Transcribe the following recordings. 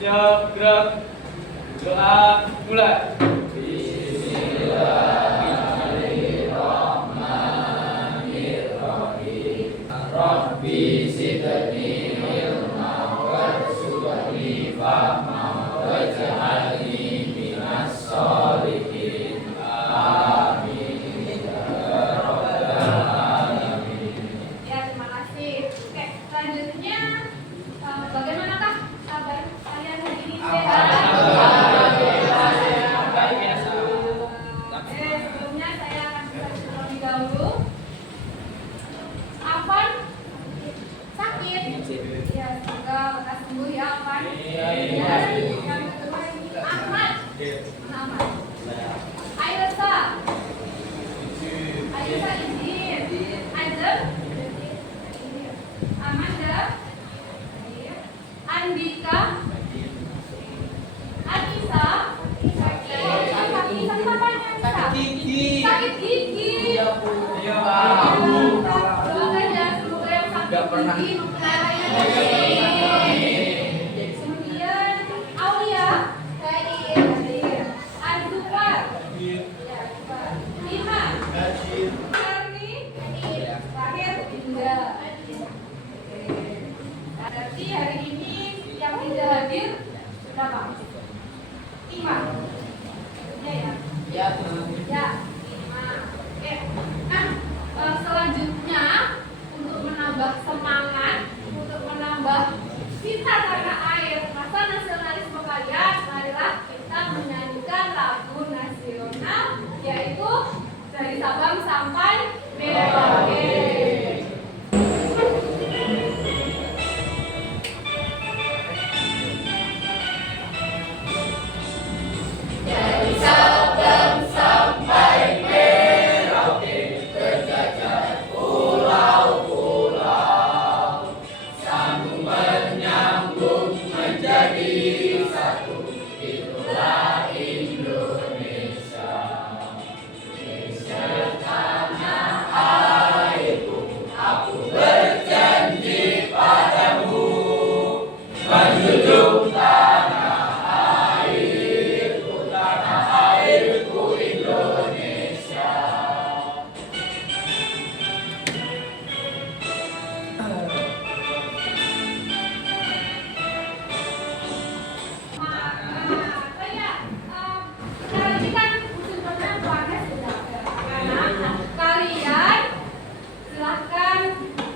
Siap, gerak. Doa mulai. Rabbi zidni ilma warzuqni fahma waj'alni minas sholihin. Amin ya rabbal alamin. Ya, terima kasih. Oke, selanjutnya bagaimanakah kabar kalian hari ini? Sebelumnya saya akan bercerita terlebih dahulu. Afan sakit. Ya, semoga lekas sembuh ya Afan. Yang kedua ini Ahmad. Ahmad. Ailsa. Ailsa izin. Azam. Amanda. Andika. Anissa. Sakit apa ya? Sakit gigi. Semoga ya, semoga yang sakit gigi memperolehnya baik. Kemudian Aulia, hadir. Azufar, ya, Azufar. Iman, Arni, hadir. Terakhir Dinda. Berarti hari ini yang tidak hadir berapa? 5. Ya. Ya, 5. Oke. Nah, selanjutnya untuk menambah semangat, untuk menambah cinta tanah air, rasa nasionalisme kalian, marilah kita menyanyikan lagu nasional, yaitu dari Sabang sampai Merauke. Dari Sabang sampai Merauke, terjajah pulau-pulau, sambung menyambung menjadi satu, itulah Indonesia. Indonesia tanah airku, aku berjanji padamu, menjunjung tanah airku Indonesia. Sekarang ini kan musim penghujan panas sudah ada. Kalian silahkan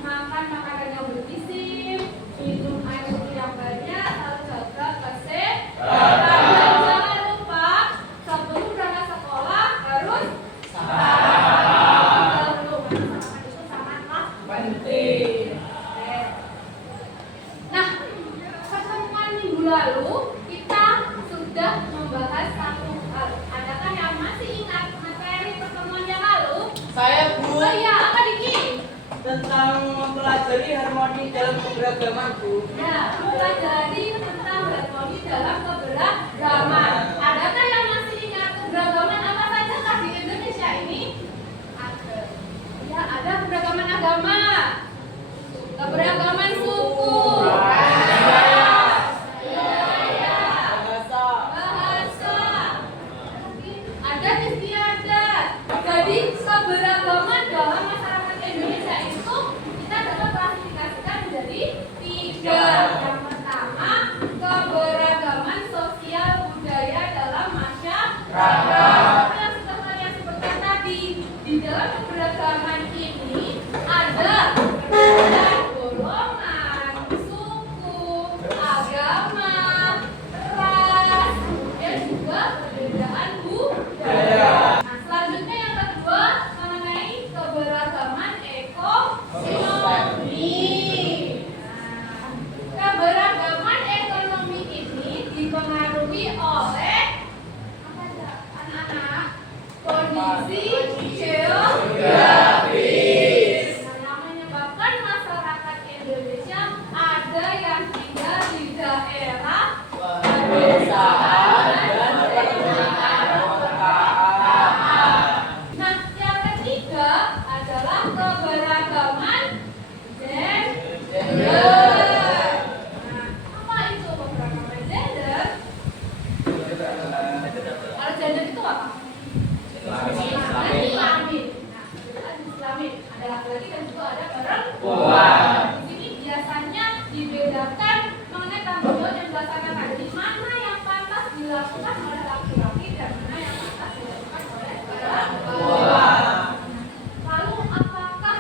makan makanan yang bergizi, minum air putih yang banyak, lalu jaga kesehatan. Dan jangan lupa sebelum berangkat sekolah harus sarapan. Sarapan itu sangatlah penting. Nah, pertemuan minggu lalu kita sudah membahas satu hal. Adakah yang masih ingat materi pertemuan yang lalu? Saya Bu, Oh iya, apa Diki? tentang mempelajari harmoni dalam keberagaman Bu. Ya, mempelajari tentang harmoni dalam keberagaman. Adakah yang masih ingat keberagaman apa saja kah di Indonesia ini? Ada. Ya, ada keberagaman agama, keberagaman suku, Bahasa, bahasa, adat istiadat. Jadi keberagaman dalam masyarakat Indonesia itu kita dapat klasifikasikan menjadi 3. Yang pertama, keberagaman sosial budaya dalam masyarakat. Yang sudah kalian sebutkan tadi, di dalam keberagaman ini ada perbedaan golongan, suku, agama, ras, dan juga perbedaan budaya. Nah, selanjutnya yang kedua mengenai keberagaman ekonomi. Nah, keberagaman ekonomi ini dipengaruhi oleh apa dibedakan mengenai tanggung jawab yang dilaksanakan. Jadi mana yang pantas dilakukan oleh laki-laki dan mana yang pantas dilakukan oleh perempuan. Lalu apakah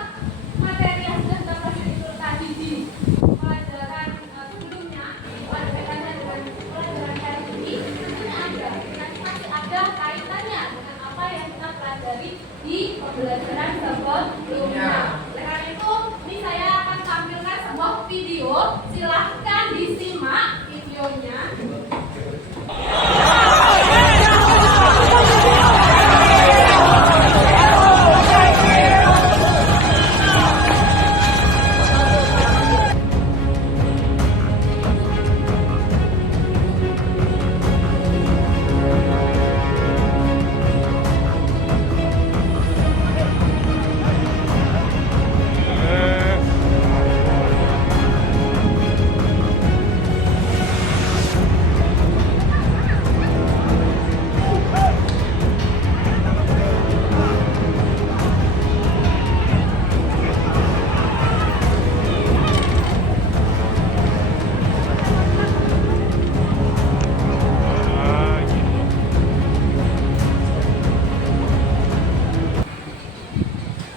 materi yang sudah kita pelajari tadi di pelajaran sebelumnya ada kaitannya dengan pelajaran hari ini? Tentunya ada. Nanti masih ada kaitannya dengan apa yang kita pelajari di pembelajaran sebelumnya. Oleh karena itu, ini saya akan tampilkan sebuah video. Silahkan disimak videonya.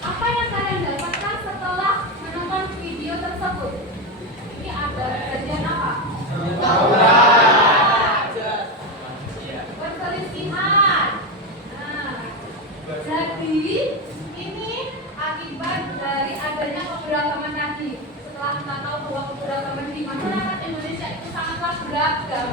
Apa yang kalian dapatkan setelah menonton video tersebut? Ini ada kejadian apa? Perselisihan. Nah, jadi ini akibat dari adanya keberagaman tadi. Setelah kita tahu bahwa keberagaman di masyarakat Indonesia itu sangatlah beragam.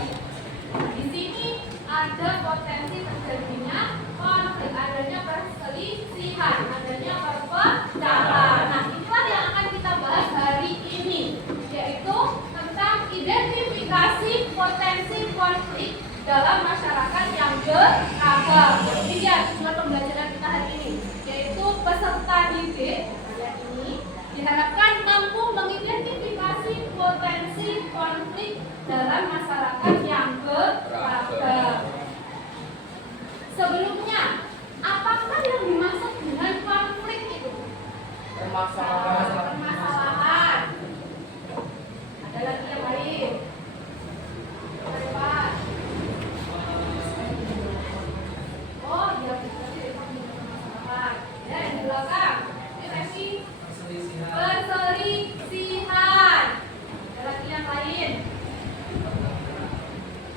Nah, di sini ada potensi terjadinya konflik, adanya perselisihan, adanya perpecahan. Nah, inilah yang akan kita bahas hari ini, yaitu tentang identifikasi potensi konflik dalam masyarakat yang beragam. Demikian tujuan pembelajaran kita hari ini, yaitu peserta didik kalian ini diharapkan mampu mengidentifikasi potensi konflik dalam masyarakat yang beragam. Sebelumnya, apakah yang dimaksud dengan konflik itu? Permasalahan. Ada lagi yang lain? Apa? Oh, iya, permasalahan. Ya, yang di belakang. Ini resi perselisihan. Ada lagi yang lain?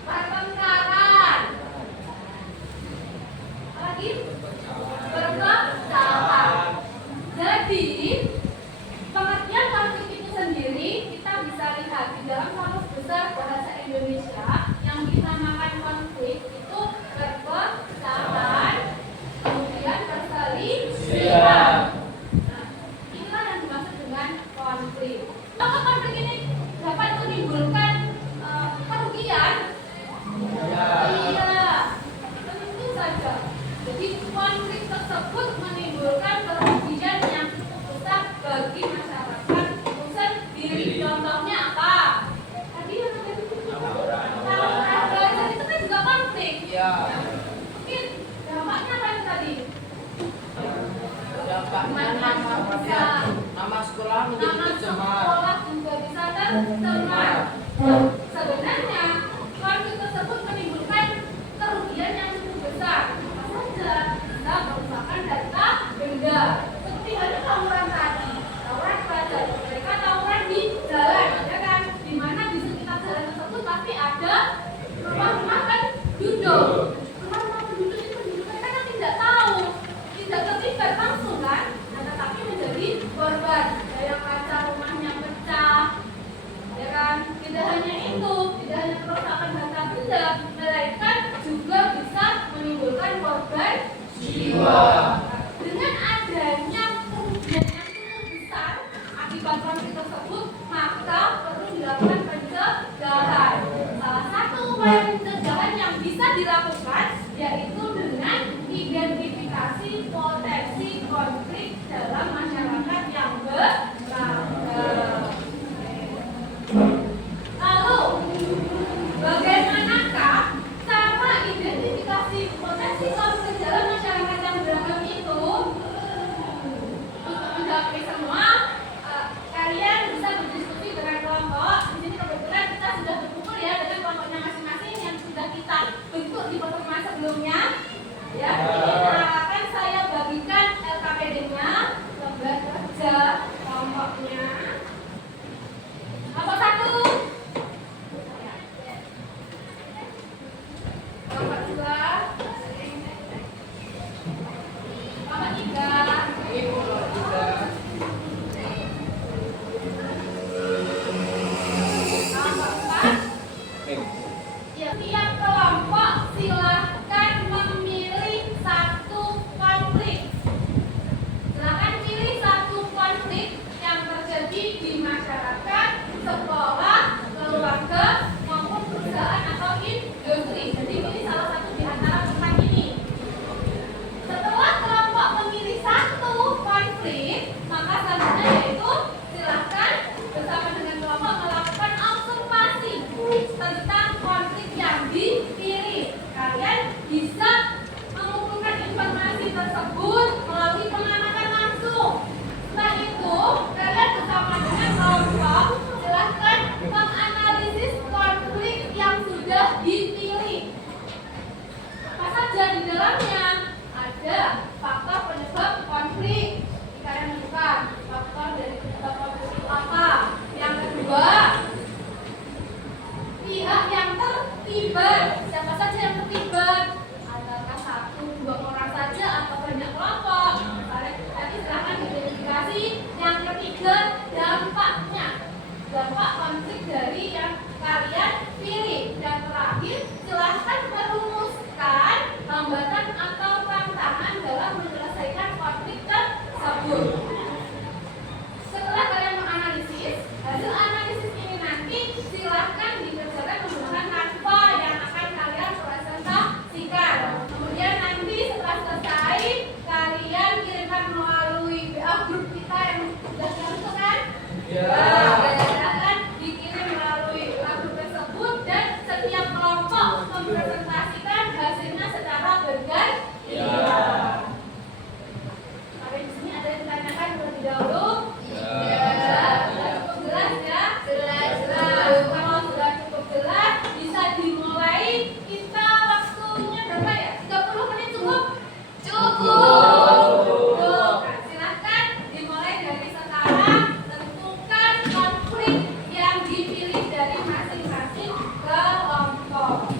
Pertengkaran. Lagi perpecahan. Jadi pengertian konflik itu sendiri kita bisa lihat di dalam kamus besar bahasa Indonesia yang dinamakan konflik itu perpecahan, kemudian perselisihan. Nah, inilah yang dimaksud dengan konflik. Apakah konflik ini dapat menimbulkan kerugian? Iya, tentu saja. Jadi konflik tersebut menimbulkan kerugian yang cukup besar bagi masyarakat itu sendiri. Contohnya apa? Tadi yang tawuran itu kan juga konflik. Iya. Mungkin dampaknya apa itu tadi? Dampaknya nama sekolah menjadi Nama tercemar. sekolah juga bisa tercemar. Sebenarnya konflik tersebut menimbulkan kerugian yang cukup besar. Apa saja? Bisa merupakan data benda. Seperti halnya tawuran tadi. Tawuran pelajar. Mereka tawuran di jalan, ya kan? Di mana di sekitar jalan tersebut pasti ada rumah-rumah penduduk. Rumah-rumah penduduk itu penduduknya kan tidak tahu, tidak terlibat langsung kan? Nah, tetapi menjadi korban. Ada yang kaca rumahnya pecah, ya kan? Tidak hanya itu, tidak hanya kerusakan harta benda, melainkan juga bisa menimbulkan korban jiwa. Dengan adanya kerugian yang cukup besar akibat konflik tersebut, maka perlu dilakukan pencegahan. Salah satu upaya pencegahan yang bisa dilakukan yaitu dengan identifikasi potensi konflik dalam masyarakat yang beragam. Lalu, bagaimanakah cara identifikasi potensi konflik dalam masyarakat yang beragam konflik dari yang kalian pilih. Dan terakhir, silahkan merumuskan hambatan atau tantangan dalam menyelesaikan konflik tersebut. Setelah kalian menganalisis, hasil analisis ini nanti silahkan dikerjakan menggunakan Canva yang akan kalian presentasikan. Kemudian nanti setelah selesai, kalian kirimkan melalui WA grup kita yang sudah dibentuk kan? Silahkan dikirim melalui WA grup tersebut dan setiap kelompok mempresentasikan hasilnya secara bergantian. Sampai di sini ada yang ditanyakan terlebih dahulu? Cukup jelas ya? Jelas. Kalau sudah cukup jelas, bisa dimulai. Kita waktunya berapa ya? 30 menit cukup? Cukup. Nah, silahkan dimulai dari sekarang. Tentukan konflik yang dipilih dari masing-masing kelompok.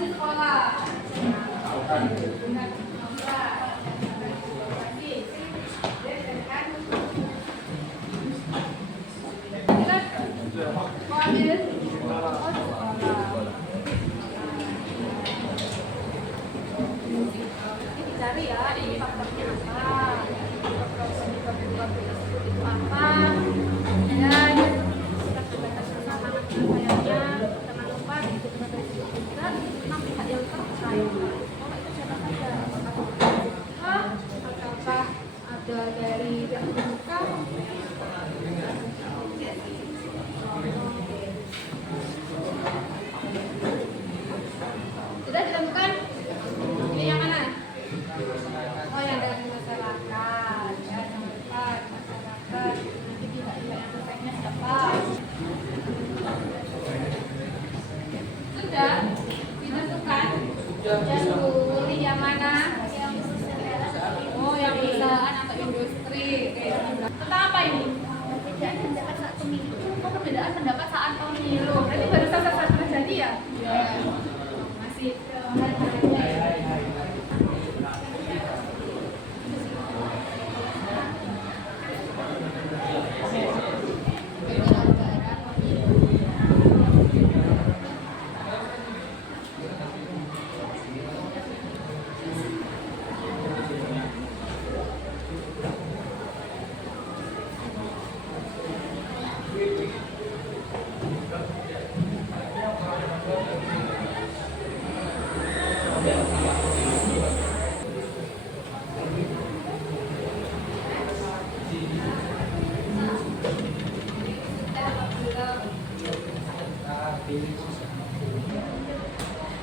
Di sekolah. Cari ya, ini faktornya apa? Itu apa? Dan jangan lupa enam pihak yang terkait. Itu siapa saja? Apakah ada dari pihak terbuka? Sudah ditemukan? Ini yang mana? Oh, yang dari masyarakat. Ya, jangan lupa masyarakat. Nanti pihak-pihak yang terkaitnya siapa? Sudah ditentukan? Yang pilih yang mana? Oh, yang perusahaan atau industri. Tentang apa ini? Perbedaan pendapat saat pemilu. Oh, perbedaan pendapat saat pemilu. Berarti baru saja terjadi ya? Iya. Masih.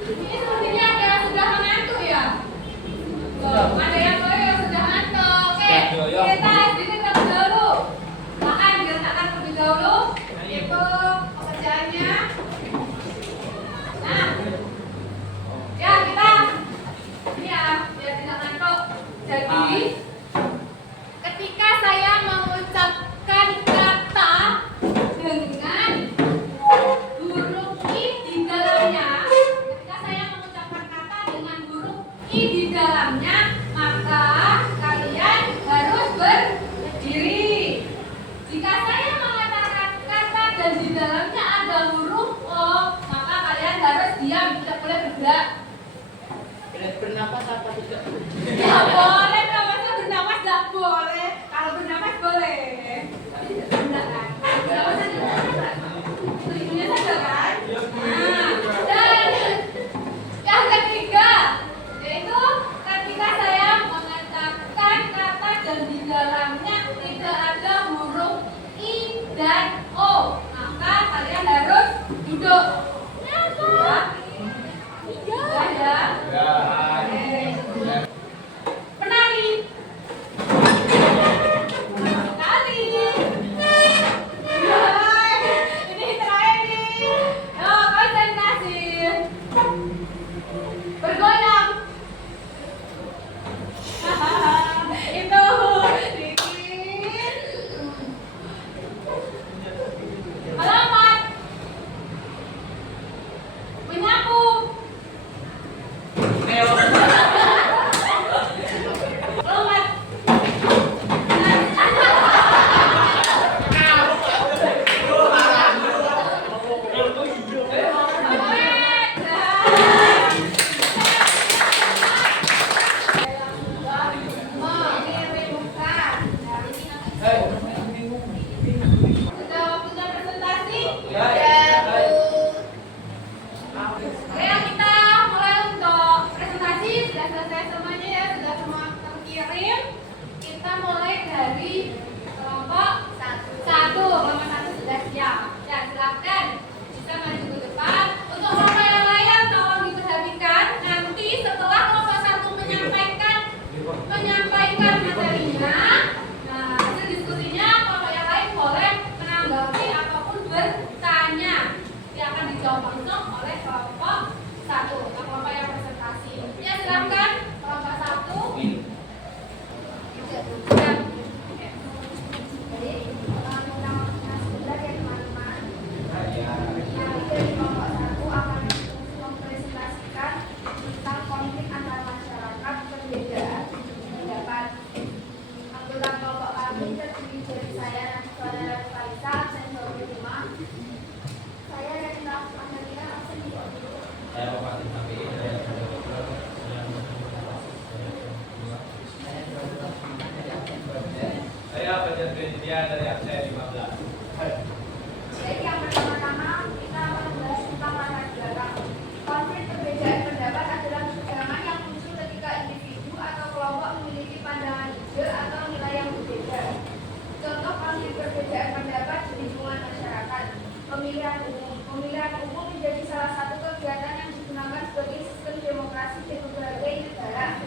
Ini sepertinya ada yang sudah mengantuk ya? Loh, ada yang sudah ngantuk. Oke, kita sedikit terlebih dahulu. Makan diletakkan terlebih dahulu. Itu pekerjaannya. Nah, ya kita ini ya, biar tidak ngantuk. Jadi, ketika saya mengucapkan kata dengan huruf I di dalamnya, di dalamnya, maka kalian harus berdiri. Jika saya mengatakan kata dan di dalamnya ada huruf O, maka kalian harus diam, tidak boleh bergerak. Boleh bernapas apa tidak? Ya boleh, kalau masa bernapas tidak boleh. Kalau bernapas boleh. Enggak kan? Bernapas saja kan? Tujuannya saja kan? Nah, dan yang ketiga, yaitu ketika saya mengatakan kata dan di dalamnya tidak ada huruf I dan O, maka kalian harus duduk. Ya, iya. Penari. Sekali. dijawab langsung oleh kelompok 1, kelompok yang presentasi. Ya, silakan kelompok 1. Jadi, tentang sebentar ya teman-teman. Dari kelompok 1 akan mempresentasikan tentang konflik antar masyarakat, perbedaan pendapat. Anggota kelompok kami terdiri dari saya, saudara Faisa, sensor 5. Saya Renita Amalia, absen di bawah dulu. Saya Bapak Tapi Saya Fajar Bendia dari absen 15. Jadi yang pertama-tama kita akan membahas tentang latar belakang. Konflik perbedaan pendapat adalah ketegangan yang muncul ketika individu atau kelompok memiliki pandangan ide atau nilai yang berbeda. Contoh konflik perbedaan pendapat di lingkungan masyarakat. Pemilihan umum. Pemilihan umum menjadi salah satu kegiatan yang digunakan sebagai sistem demokrasi di berbagai negara.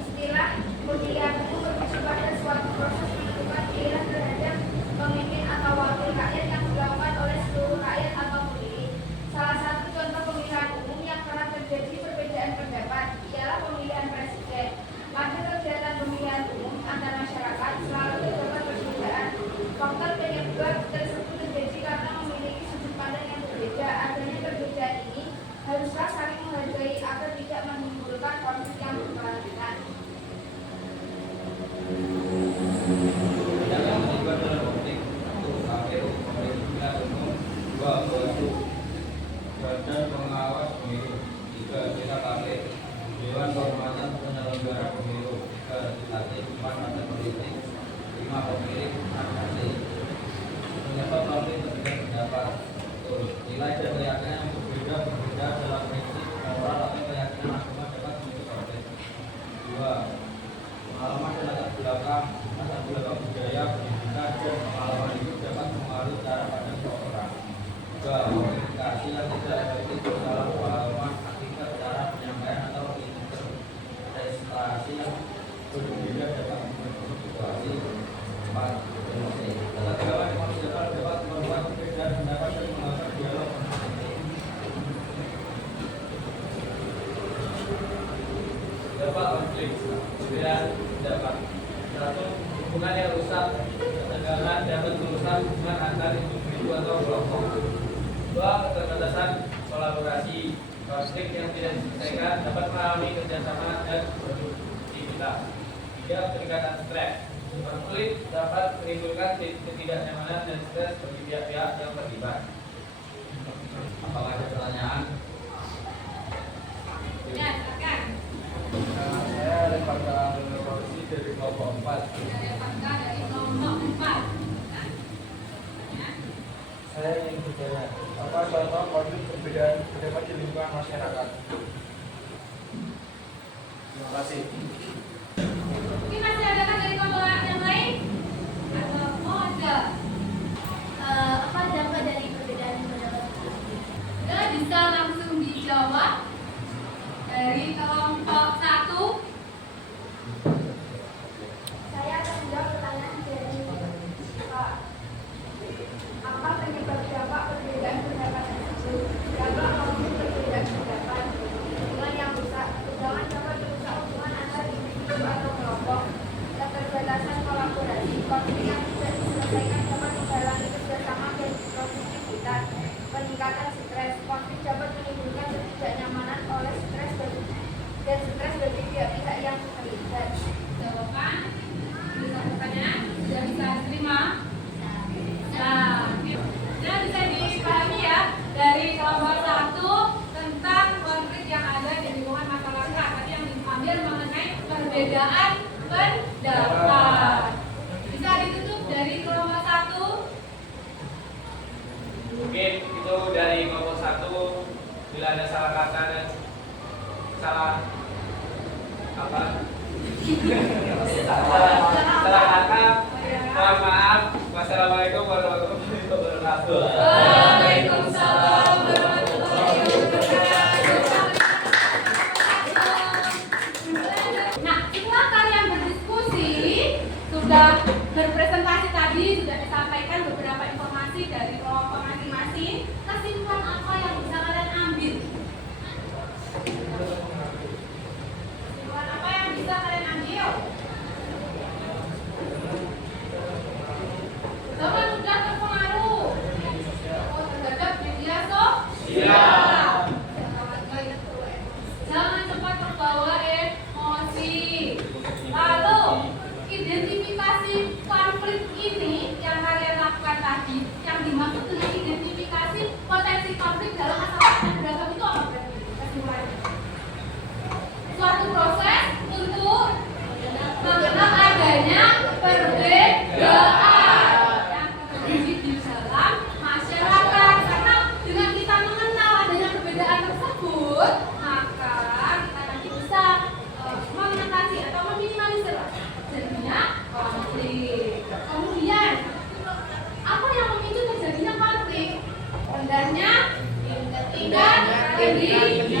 Istilah pemilihan umum berbicara pada suatu proses menentukan pilihan terhadap pemimpin atau wakil rakyat yang dilakukan oleh seluruh rakyat atau pemilih. Salah satu contoh pemilihan umum yang kerap terjadi perbedaan pendapat ialah pemilihan presiden. Pada kegiatan pemilihan umum antar masyarakat selalu terdapat perbedaan. Faktor penyebab tersebut terjadi karena memiliki sudut pandang yang berbeda. Adanya perbedaan ini haruslah saling menghargai agar tidak menimbulkan konflik yang berkelanjutan. yang terlibat dalam konflik 1. KPU pemilihan umum 2. Bawaslu Badan Pengawas Pemilu 3. KKP Dewan Kehormatan Penyelenggara Pemilu 3. Legislatif 4. Partai politik 5. Pemilih AKC. Penyebab konflik perbedaan pendapat 1. Nilai dan keyakinan yang berbeda dalam prinsip moral atau keyakinan agama dapat memicu konflik. 2. Pengalaman dan latar belakang budaya, pendidikan, dan pengalaman hidup dapat mempengaruhi cara pandang seseorang. 3. Komunikasi yang tidak efektif dalam pengalaman akibat cara penyampaian atau interpretasi yang berbeda dapat membentuk situasi. 4. Emosi. Ketegangan emosional dapat membuat perbedaan pendapat dan menghambat dialog konstruktif. Dampak konflik perbedaan pendapat. 1. Hubungan yang rusak, ketegangan dapat merusak hubungan antar individu atau kelompok. 2. Keterbatasan kolaborasi. Konflik yang tidak diselesaikan dapat mengalami kerjasama dan produktivitas. 3. Peningkatan stres. Konflik dapat menimbulkan ketidaknyamanan dan stres bagi pihak-pihak yang terlibat. Apakah ada pertanyaan? Ya, silakan. Saya Lepaka Polisi dari kelompok 4. Dari kelompok 4. Saya ingin bertanya, apa contoh konflik perbedaan pendapat di lingkungan masyarakat? Terima kasih. Mungkin masih ada kan dari kelompok yang lain? Oh, ada. Apa dampak dari perbedaan pendapat? Ya, bisa langsung dijawab dari kelompok 1. Saya akan menjawab pertanyaan dari Pak. Apa penyebab dampak perbedaan pendapat tersebut? Dampak konflik perbedaan pendapat. Hubungan yang rusak. Hubungan dapat merusak hubungan antar individu atau kelompok. Keterbatasan kolaborasi. Konflik yang tidak diselesaikan dapat menghalangi kerjasama dan produktivitas. Peningkatan stres. Konflik dapat menimbulkan ketidaknyamanan oleh stres dan stres bagi pihak-pihak yang terlibat. Jawaban bisa pertanyaan sudah bisa diterima. Nah, ya bisa dipahami ya dari kelompok 1 tentang konflik yang ada di lingkungan masyarakat. Tadi yang diambil mengenai perbedaan pendapat. Bisa ditutup dari kelompok 1. Mungkin itu dari kelompok 1. Bila ada salah kata dan salah apa? salah kata, mohon maaf. Wassalamualaikum warahmatullahi wabarakatuh. Waalaikumsalam warahmatullahi wabarakatuh. Nah, setelah kalian berdiskusi, sudah berpresentasi tadi, sudah disampaikan beberapa informasi dari kelompok masing-masing. Kesimpulan apa yang bisa kalian Sebenarnya tingkat pendidikan.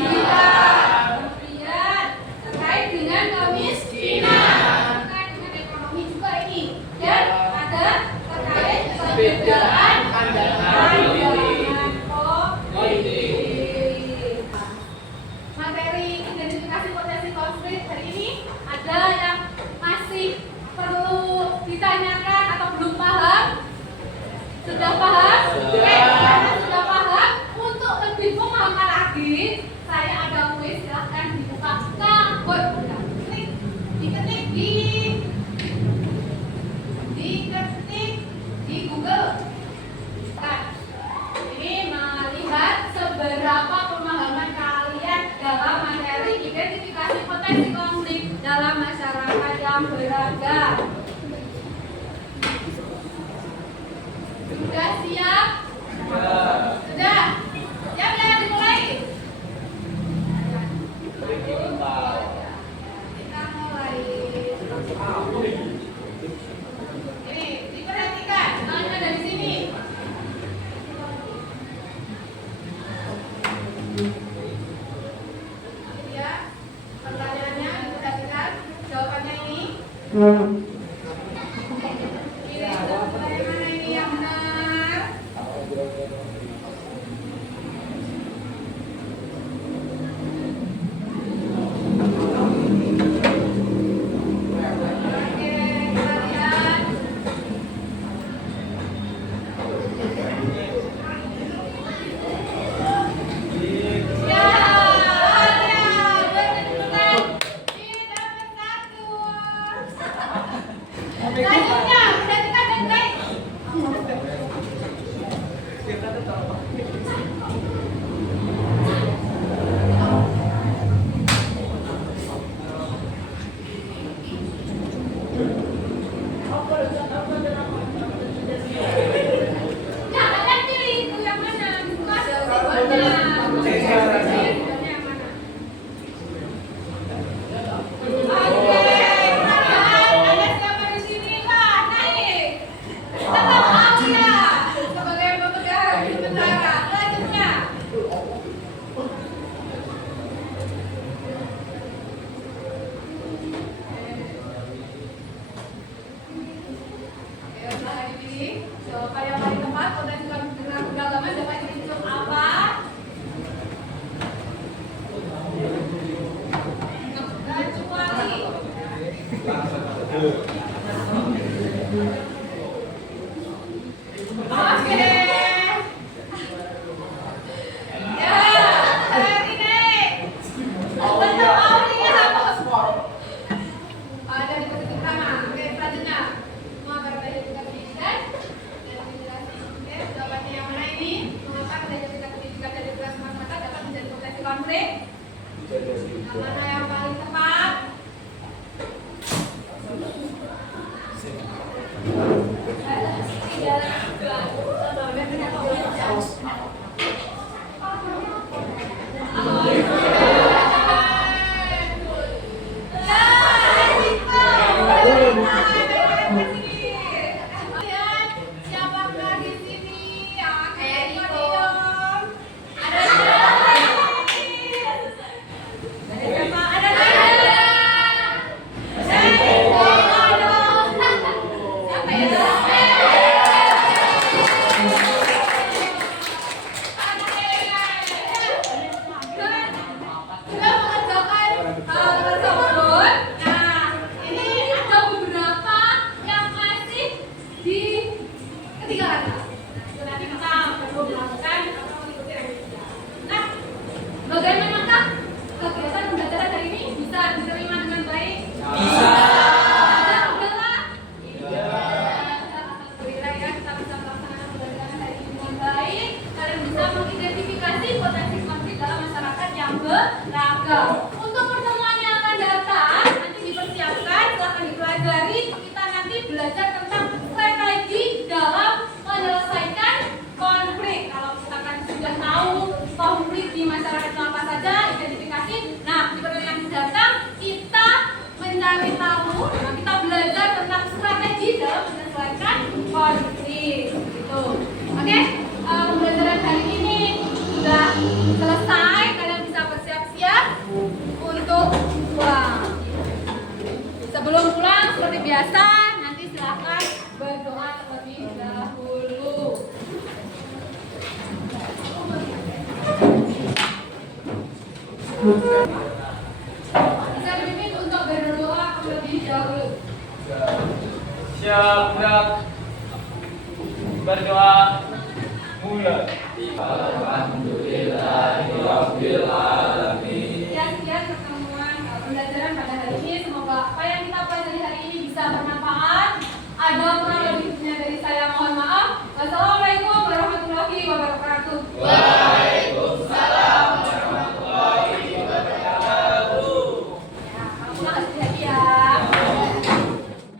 Kemudian terkait dengan kemiskinan, terkait dengan ekonomi juga ini. Dan ada terkait perbedaan pandangan politik. Materi identifikasi potensi konflik hari ini ada yang masih perlu ditanyakan atau belum paham? Sudah paham? Karena sudah paham, untuk lebih memahamkan lagi, saya ada kuis, silahkan dibuka kabut, klik, diketik di Google. Nah, ini melihat seberapa pemahaman kalian dalam materi identifikasi potensi konflik dalam masyarakat yang beragam. Sudah siap? Sudah? Siap ya, dimulai? Kita mulai. Ini, diperhatikan, tangannya dari sini. Ya, pertanyaannya diperhatikan, jawabannya ini. Pilih jawaban yang mana ini yang benar? Oke, kita lihat. Ya, benar. Dapat satu. Selanjutnya, perhatikan baik-baik. Ya, kalian pilih itu yang mana? Dibuka jawabannya. Jawabannya yang mana? Oke, ada siapa di sini? Wah, naik. Tetap Aulia sebagai pemegang sementara. Selanjutnya. Oke, silahkan dipilih. Jawaban yang paling tepat potensi konflik dengan keagamaan dapat dihitung apa? Kecuali. Oke. Ya, berarti naik. Betul Aulia. Ada di posisi pertama. Oke, selanjutnya. Mengapa identitas pendidikan dan penjelasan. Oke, jawabannya yang mana ini? Mengapa identitas pendidikan dan identitas masyarakat dapat menjadi potensi konflik? Yang mana yang paling tepat? Siapakah di sini yang akan jadi podium? Ada siapa? Ada siapa? konflik gitu. Oke, pembelajaran hari ini biasa, nanti silahkan berdoa terlebih dahulu. Bisa dipimpin untuk berdoa terlebih dahulu. Siap, gerak. Berdoa. Mulai. Alhamdulillahirabbil alamin. Sekian pertemuan pembelajaran pada hari ini. Semoga apa yang kita pelajari hari ini bisa bermanfaat. Ada kurang lebihnya dari saya, mohon maaf. Wassalamualaikum